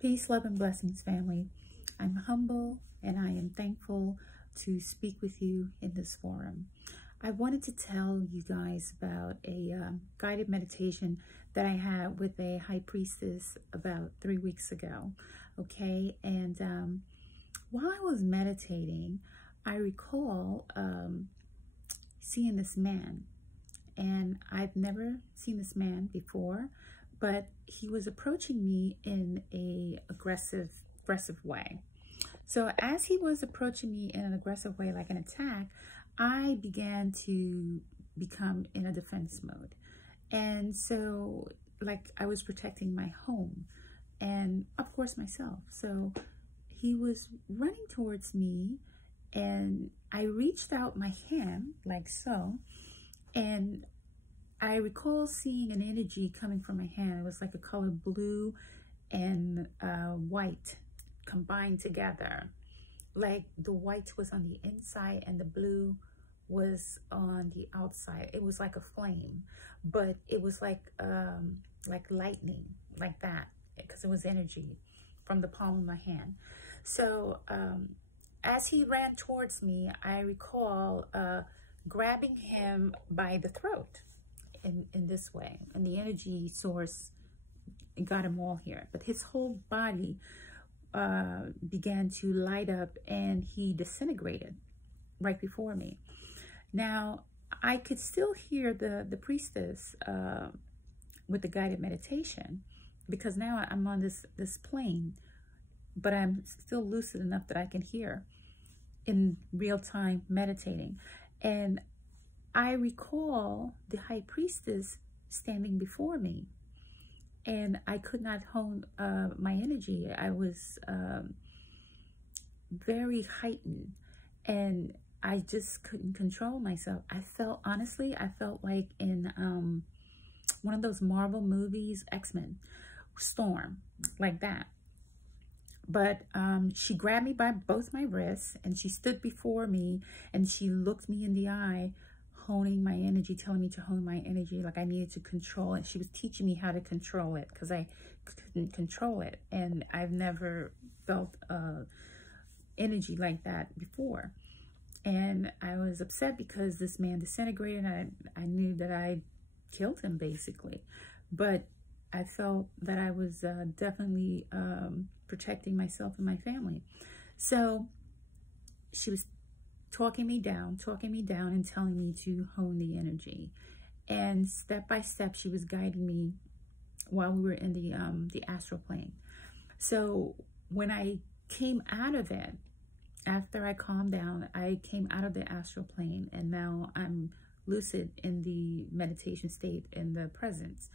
Peace, love, and blessings, family. I'm humble and I am thankful to speak with you in this forum. I wanted to tell you guys about a guided meditation that I had with a high priestess about 3 weeks ago. Okay, and while I was meditating, I recall seeing this man, and I've never seen this man before, but he was approaching me in a aggressive way. So as he was approaching me in an aggressive way, like an attack, I began to become in a defense mode. And so, like, I was protecting my home and of course myself. So he was running towards me and I reached out my hand like so, and I recall seeing an energy coming from my hand. It was like a color blue and white combined together. Like the white was on the inside and the blue was on the outside. It was like a flame, but it was like lightning, like that, because it was energy from the palm of my hand. So as he ran towards me, I recall grabbing him by the throat in this way, and the energy source got him all here, but his whole body began to light up and he disintegrated right before me. Now I could still hear the priestess with the guided meditation, because now I'm on this plane, but I'm still lucid enough that I can hear in real time meditating. And I recall the high priestess standing before me, and I could not hone my energy. I was very heightened and I just couldn't control myself. I felt, honestly, I felt like in one of those Marvel movies, X-Men, Storm, like that. But she grabbed me by both my wrists and she stood before me and she looked me in the eye, honing my energy, telling me to hone my energy, like I needed to control it. She was teaching me how to control it because I couldn't control it. And I've never felt energy like that before. And I was upset because this man disintegrated. I knew that I killed him basically, but I felt that I was definitely protecting myself and my family. So she was talking me down and telling me to hone the energy. And step by step, she was guiding me while we were in the astral plane. So when I came out of it, after I calmed down, I came out of the astral plane, and now I'm lucid in the meditation state in the presence.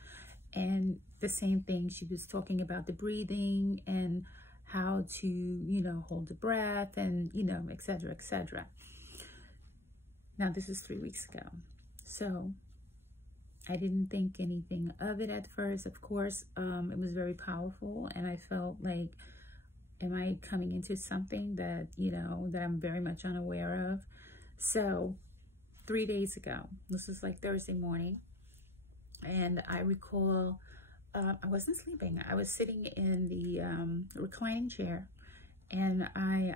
And the same thing, she was talking about the breathing and how to, you know, hold the breath and, you know, etc., etc. Now, this is 3 weeks ago. So I didn't think anything of it at first. Of course, it was very powerful, and I felt like, am I coming into something that, you know, that I'm very much unaware of? So 3 days ago, this is like Thursday morning, and I recall I wasn't sleeping. I was sitting in the reclining chair, and I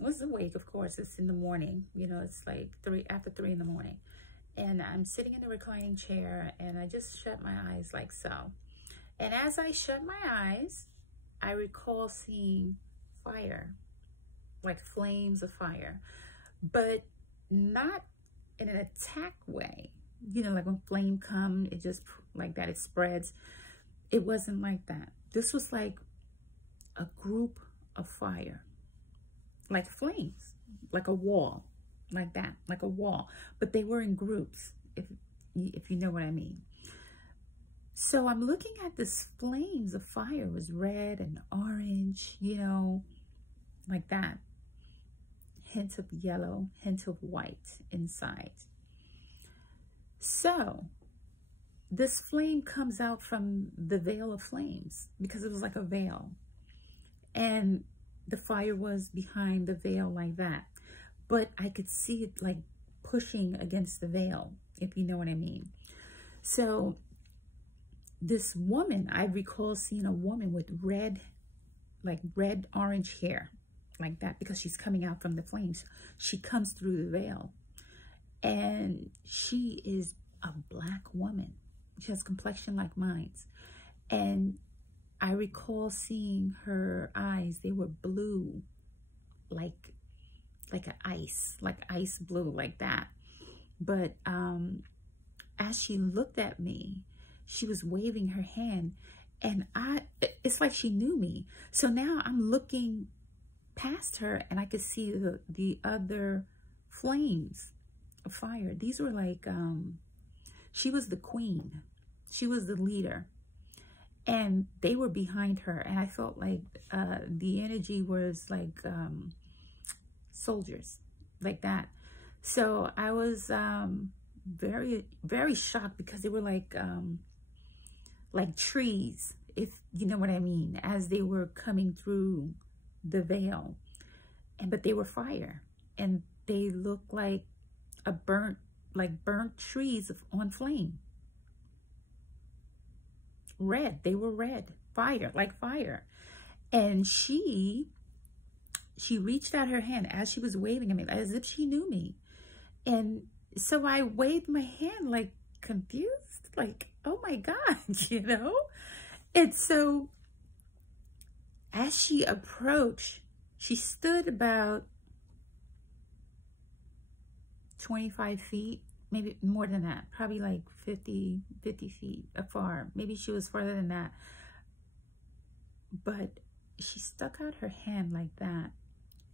was awake. Of course, it's in the morning, you know, it's like after 3 in the morning, and I'm sitting in the reclining chair, and I just shut my eyes like so. And as I shut my eyes, I recall seeing fire, like flames of fire, but not in an attack way. You know, like when flame come, it just like that, it spreads. It wasn't like that. This was like a group of fire, like flames, like a wall, like that, like a wall. But they were in groups, if you know what I mean. So I'm looking at this flames of fire. It was red and orange, you know, like that. Hint of yellow, hint of white inside. So this flame comes out from the veil of flames, because it was like a veil. And the fire was behind the veil like that. But I could see it like pushing against the veil, if you know what I mean. So this woman, I recall seeing a woman with red, like red orange hair, like that, because she's coming out from the flames. She comes through the veil, and she is a black woman. She has complexion like mine. And I recall seeing her eyes. They were blue, like ice blue, like that. But as she looked at me, she was waving her hand, and it's like she knew me. So now I'm looking past her, and I could see the other flames of fire. These were like, she was the queen. She was the leader. And they were behind her. And I felt like the energy was like soldiers, like that. So I was very, very shocked, because they were like trees, if you know what I mean, as they were coming through the veil. But they were fire, and they looked like burnt trees on flame. Red, they were red, fire, like fire. And she reached out her hand as she was waving at me, as if she knew me. And so I waved my hand, like confused, like, oh my God, you know? And so as she approached, she stood about 25 feet, maybe more than that, probably like 50 feet afar. Maybe she was further than that. But she stuck out her hand like that,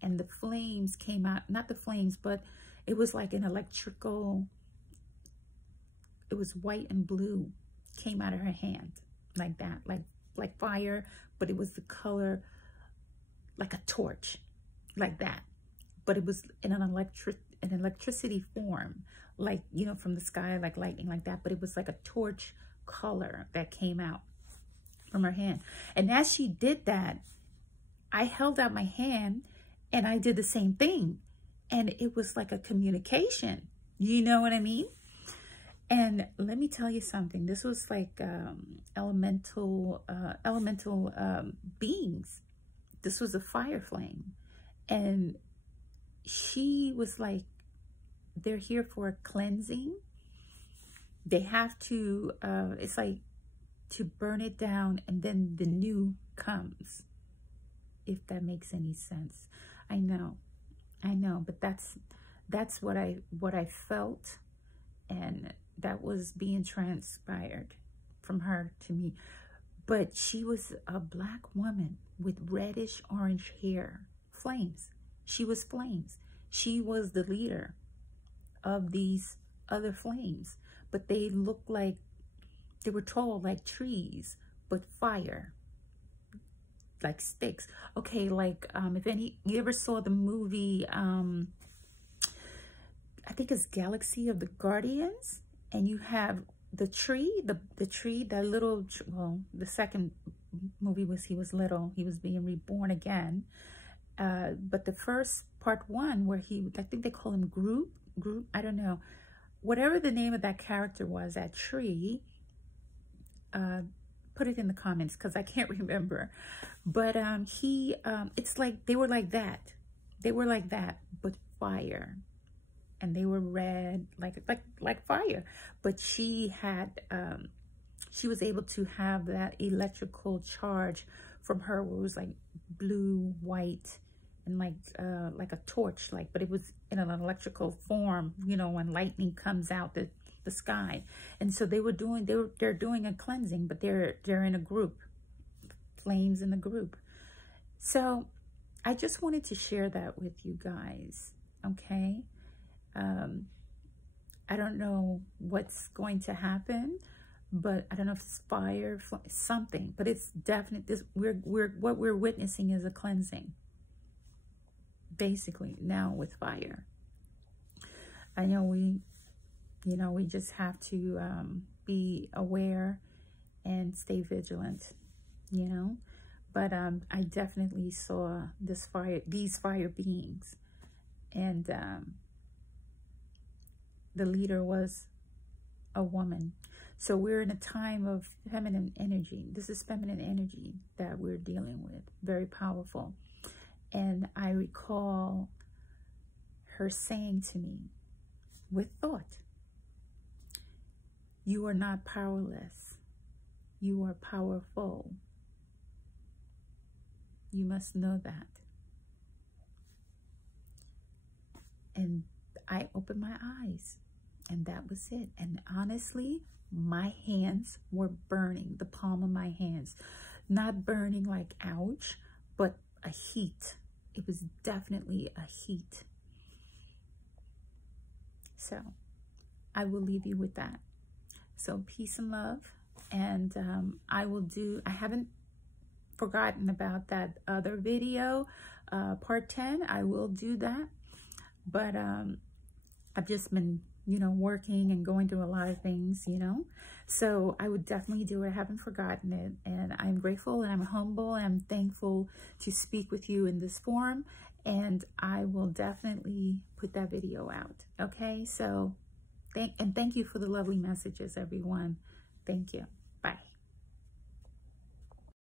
and the flames came out, not the flames, but it was like an electrical, it was white and blue, came out of her hand like that, like fire, but it was the color like a torch, like that. But it was in an electricity form, like, you know, from the sky, like lightning, like that. But it was like a torch color that came out from her hand. And as she did that, I held out my hand and I did the same thing. And it was like a communication, you know what I mean? And let me tell you something. This was like elemental beings. This was a fire flame. And she was like, they're here for a cleansing. They have to, it's like to burn it down, and then the new comes, if that makes any sense. I know, but that's what I felt, and that was being transpired from her to me. But she was a black woman with reddish orange hair, flames. She was flames. She was the leader of these other flames, but they looked like, they were tall like trees, but fire, like sticks. Okay, like if you ever saw the movie, I think it's Galaxy of the Guardians, and you have the tree, the tree, that little, well, the second movie was, he was little, he was being reborn again. But the first part one, where I think they call him Groot, I don't know, whatever the name of that character was, that tree, put it in the comments, because I can't remember. But it's like they were like that, but fire, and they were red, like fire. But she had, she was able to have that electrical charge from her, where it was like blue, white, and like a torch, but it was in an electrical form, you know, when lightning comes out the sky. And so they're doing a cleansing, but they're in a group, flames in a group. So I just wanted to share that with you guys, okay? I don't know what's going to happen, but I don't know if it's fire, something, but it's definite. What we're witnessing is a cleansing, basically, now with fire. I know we just have to be aware and stay vigilant, you know. But I definitely saw these fire beings, and the leader was a woman. So we're in a time of feminine energy. This is feminine energy that we're dealing with. Very powerful. And I recall her saying to me with thought, you are not powerless. You are powerful. You must know that. And I opened my eyes, and that was it. And honestly, my hands were burning, the palm of my hands. Not burning like ouch, but a heat. It was definitely a heat. So I will leave you with that. So peace and love. And I haven't forgotten about that other video, part 10. I will do that. But I've just been, working and going through a lot of things, So I would definitely do it. I haven't forgotten it. And I'm grateful and I'm humble and I'm thankful to speak with you in this forum. And I will definitely put that video out. Okay? So thank you for the lovely messages, everyone. Thank you. Bye.